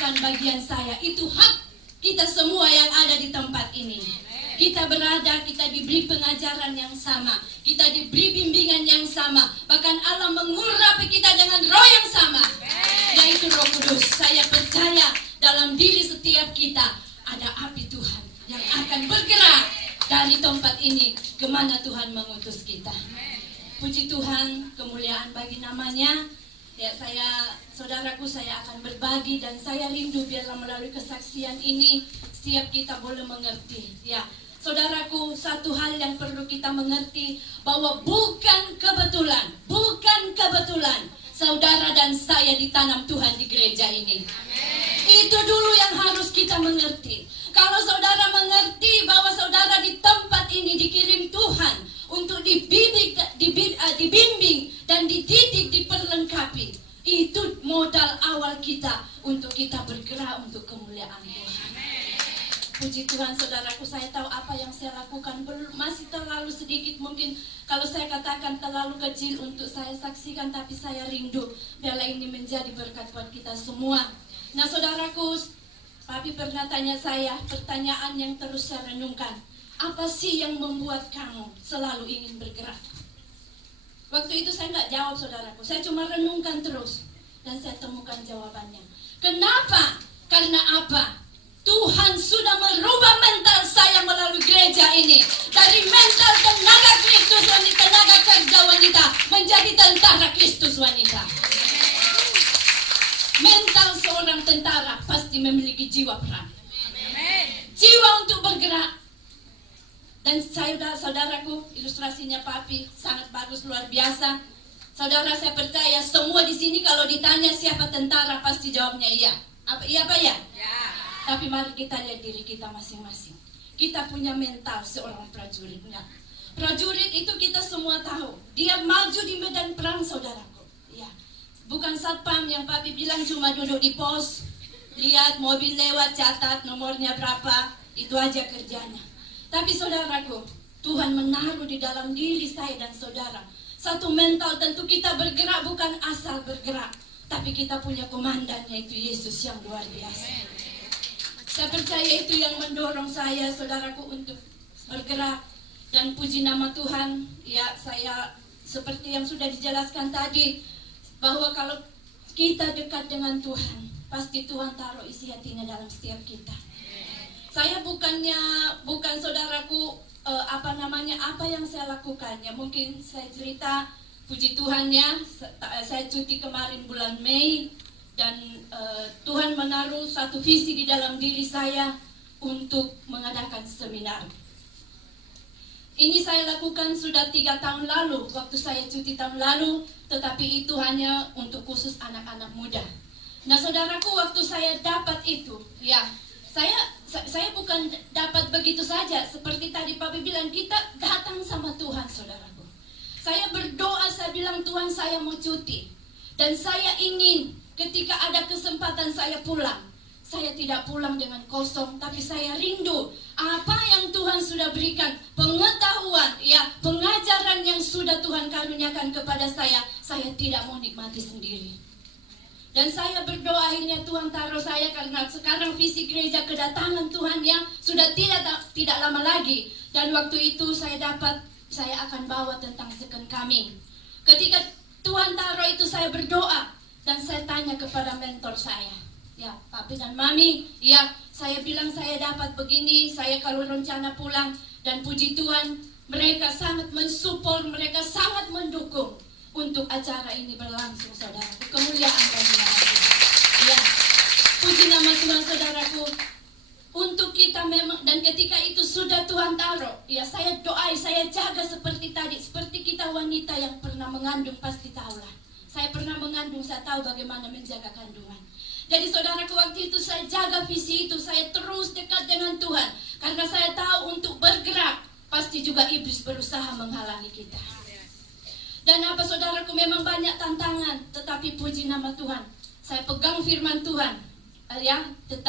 bukan bagian saya, itu hak kita semua yang ada di tempat ini. Kita berada, kita diberi pengajaran yang sama, kita diberi bimbingan yang sama. Bahkan Allah mengurapi kita dengan roh yang sama, yaitu Roh Kudus. Saya percaya dalam diri setiap kita ada api Tuhan yang akan bergerak dari tempat ini kemana Tuhan mengutus kita. Puji Tuhan, kemuliaan bagi namanya. Ya, saudaraku, saya akan berbagi dan saya rindu biarlah melalui kesaksian ini setiap kita boleh mengerti. Ya, saudaraku, satu hal yang perlu kita mengerti bahwa bukan kebetulan saudara dan saya ditanam Tuhan di gereja ini. Itu dulu yang harus kita mengerti. Kalau saudara mengerti bahwa saudara di tempat ini dikirim Tuhan untuk dibimbing dan dididik, diperlengkapi, itu modal awal kita untuk kita bergerak untuk kemuliaan Tuhan. Puji Tuhan, saudaraku, saya tahu apa yang saya lakukan masih terlalu sedikit, mungkin kalau saya katakan terlalu kecil untuk saya saksikan, tapi saya rindu biarlah ini menjadi berkat buat kita semua. Nah, saudaraku, Papi pernah tanya saya pertanyaan yang terus saya renungkan. Apa sih yang membuat kamu selalu ingin bergerak? Waktu itu saya nggak jawab, saudaraku. Saya cuma renungkan terus dan saya temukan jawabannya. Kenapa? Karena apa? Tuhan sudah merubah mental saya melalui gereja ini. Dari mental tenaga Kristus wanita, tenaga kerja wanita, menjadi tentara Kristus wanita. Mental seorang tentara pasti memiliki jiwa perang. Jiwa untuk bergerak. Dan saudaraku, ilustrasinya Papi sangat bagus, luar biasa. Saudara, saya percaya semua di sini kalau ditanya siapa tentara pasti jawabnya iya. Iya Pak ya? Ya. Tapi mari kita lihat diri kita masing-masing. Kita punya mental seorang prajurit. Enggak? Prajurit itu kita semua tahu. Dia maju di medan perang, saudaraku. Ya. Bukan satpam yang Papi bilang cuma duduk di pos, lihat mobil lewat, catat nomornya berapa, itu aja kerjanya. Tapi saudaraku, Tuhan menaruh di dalam diri saya dan saudara satu mental. Tentu kita bergerak bukan asal bergerak, tapi kita punya komandan, yaitu Yesus yang luar biasa. Saya percaya itu yang mendorong saya, saudaraku, untuk bergerak. Dan puji nama Tuhan, ya, saya seperti yang sudah dijelaskan tadi, bahwa kalau kita dekat dengan Tuhan, pasti Tuhan taruh isi hatinya dalam setiap kita. Saya bukan saudaraku, apa yang saya lakukan. Ya, mungkin saya cerita, puji Tuhan ya, saya cuti kemarin bulan Mei, dan Tuhan menaruh satu visi di dalam diri saya untuk mengadakan seminar. Ini saya lakukan sudah 3 tahun lalu, waktu saya cuti tahun lalu, tetapi itu hanya untuk khusus anak-anak muda. Nah, saudaraku, waktu saya dapat itu, ya, saya bukan dapat begitu saja. Seperti tadi Papi bilang, kita datang sama Tuhan, saudaraku. Saya berdoa, saya bilang, Tuhan, saya mau cuti. Dan saya ingin ketika ada kesempatan saya pulang. Saya tidak pulang dengan kosong, tapi saya rindu apa yang Tuhan sudah berikan, pengetahuan, ya, pengajaran yang sudah Tuhan karuniakan kepada saya tidak mau nikmati sendiri. Dan saya berdoa akhirnya Tuhan taruh saya, karena sekarang visi gereja kedatangan Tuhan yang sudah tidak lama lagi. Dan waktu itu saya akan bawa tentang second coming. Ketika Tuhan taruh itu, saya berdoa dan saya tanya kepada mentor saya, ya, Papi dan Mami, ya, saya bilang saya dapat begini, saya kalau rencana pulang. Dan puji Tuhan, mereka sangat mensupport, mereka sangat mendukung untuk acara ini berlangsung, saudaraku. Kemuliaan bagi nama Tuhan. Ya, puji nama Tuhan, saudaraku. Untuk kita memang, dan ketika itu sudah Tuhan taruh, ya, saya doai, saya jaga seperti tadi, seperti kita wanita yang pernah mengandung pasti tahulah. Saya pernah mengandung, saya tahu bagaimana menjaga kandungan. Jadi saudaraku, waktu itu saya jaga visi itu, saya terus dekat dengan Tuhan, karena saya tahu untuk bergerak pasti juga iblis berusaha menghalangi kita. Dan apa, saudaraku, memang banyak tantangan, tetapi puji nama Tuhan, saya pegang firman Tuhan, ya, tetap